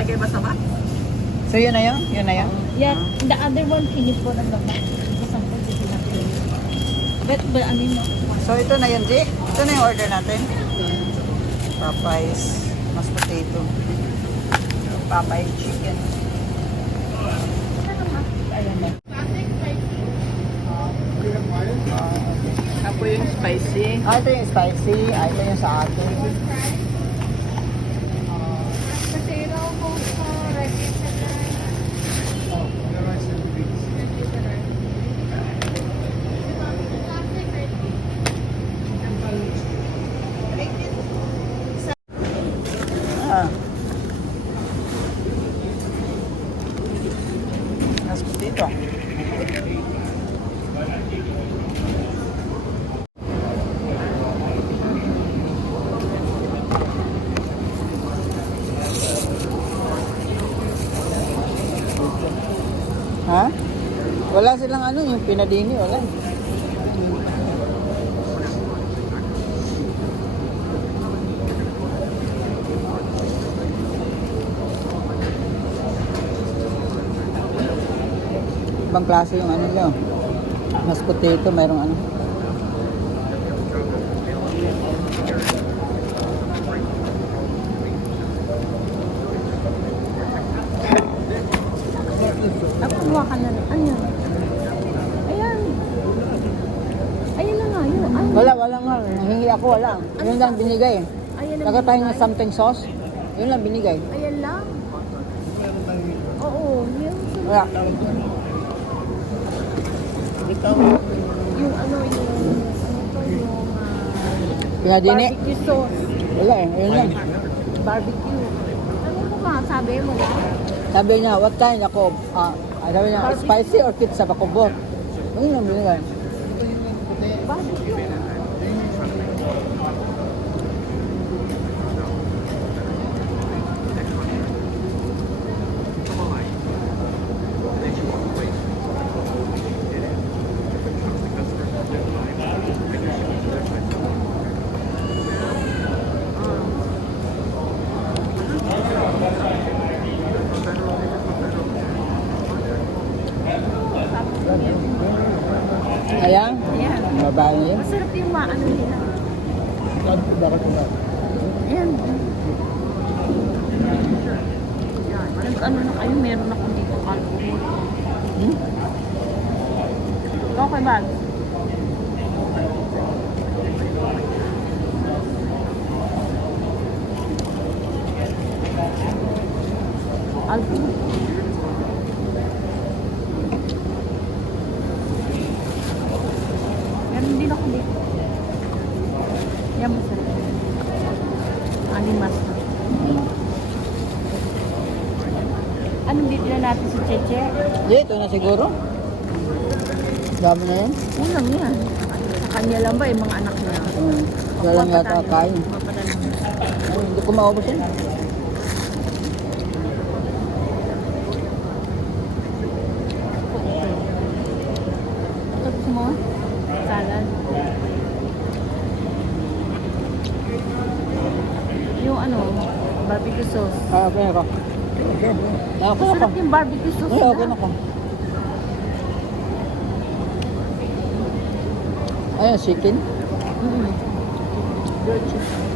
Palagay ba sa box? So yun na yun? Yun na yun? Yeah, the other one, can you put on the back? Example, this is not clean. But I mean, So ito na yun, G. Ito na yung order natin. Popeyes, mashed potato. Popeye chicken. ayan na. Ako yung spicy. Ito yung spicy. Ito yung sa atin. Ah. Mashed potato. Ha? Wala silang ano, yung pinadini, wala. Ibang klase yung ano nyo. Mashed potato, mayroong ano. Nakuha ka na. Ano yun? Ayan. Ayan na nga yun. Ay, Wala nga. Nahingi ako, wala. Yun lang binigay. ayan na. Nagkatayo ng something sauce. Yun lang binigay. Ayan lang. Oo. Wala. Yung ano to, yung Pinadini. barbecue sauce. Wala eh, yun lang. Barbecue. Ano mo ba? Sabi mo ba? Sabi niya, what kind ako? Sabi niya, spicy or pizza ba ko both? Yun lang binigay. Barbecue. Ayan, Ayan. ang babae niya. Masarap yung maano nila. Ayan. Nag-ano na kayo, meron akong dito alcohol. Okay ba? Alcohol. Meron din ako dito. Yan masarap. Animas. Anong dito na natin si Cheche? Ito na siguro. Dami na yan. Unang yan. Sa kanya lang ba, yung mga anak niya? Wala lang yata kain. Mapadala. Ay, hindi ko maubos yan. Ito gusto mo? Salad. Yung ano, barbecue sauce. Okay ako. Okay ako. Masarap yung barbecue sauce Okay, okay nila. na ako. Ayan, chicken. Grilled chicken.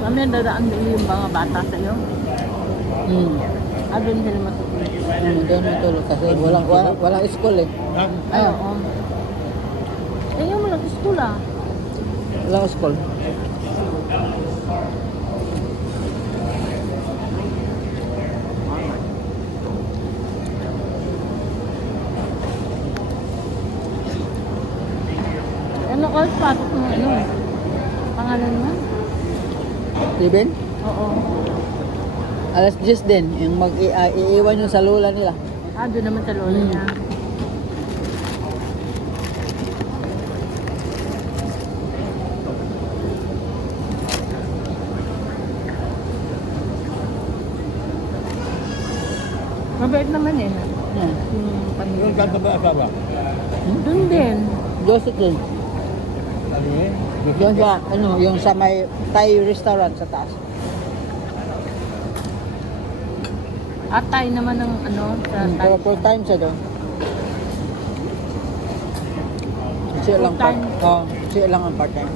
Kami dadaan din yung mga bata sa'yo. Doon sila matutulog. Doon matulog kasi walang school eh. Ay, oo. Tingnan mo lang, school ah. Walang school. bukas pasok ng ano. Pangalan mo? Steven? Oo. Alas 10 din. Yung iiwan yung sa lola nila. Ah, doon naman sa lola niya. Mabait naman eh. Hmm. Yung pamilya. Yung kanta ba asawa? Doon din. Joseph din. Ano yun? Yung sa, yung sa may Thai restaurant sa taas. At tayo naman ng ano, sa Pero full time siya doon. Siya lang part. Full-time? Oh, siya lang ang part time.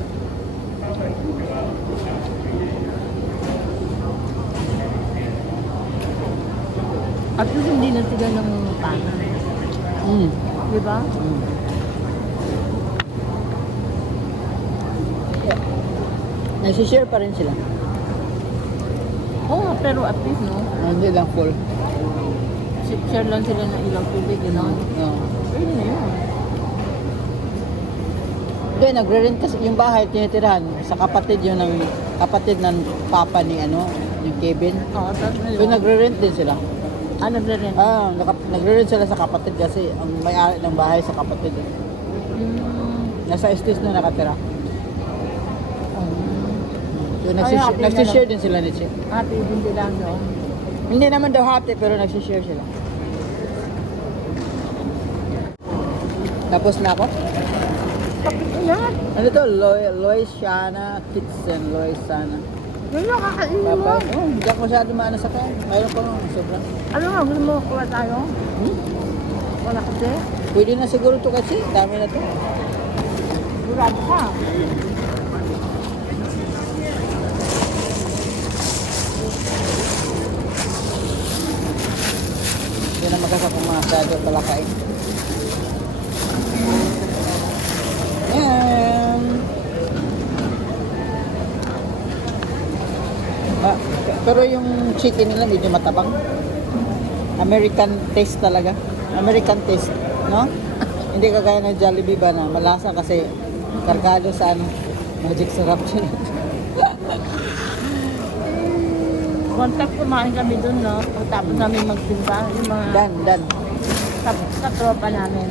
At least hindi na sila namumutanan. Mm. Di ba? Mm. Yeah. Nagsishare pa rin sila. Oo, pero at least, no? Hindi lang full. Share lang sila ng ilang tubig, gano'n. No. Pwede na yun. Hindi, nagre-rent kasi yung bahay tinitirahan sa kapatid yun ng kapatid ng papa ni yung Kevin. Oo, tapos So nagre-rent din sila. Ah, nagre-rent. Nagre-rent sila sa kapatid kasi ang may-ari ng bahay sa kapatid. Nasa estate na nakatira. So happy na nagsishare din sila ni Chick. Happy din sila, no? Hindi naman daw hati pero nagsishare sila. Tapos na ako? Tapos na. Ano to? Loisiana Kitchen. Loisiana. Yun lang, kakainin mo. Papa, hindi ako masyado maano sa kaya. Mayroon ko lang, sobra. Ano nga, gusto mo kuha tayo? Wala kasi. Pwede na siguro to kasi. Dami na to. Durado ka. Hindi na magkasakong mga masyado palakain. Pero yung chicken nila medyo matabang. American taste talaga. American taste, no? Hindi kagaya ng Jollibee ba na malasa kasi kargado sa magic syrup siya. One time kumain kami dun, no? Tapos namin magsimba. Yung mga Dan. sa tropa namin.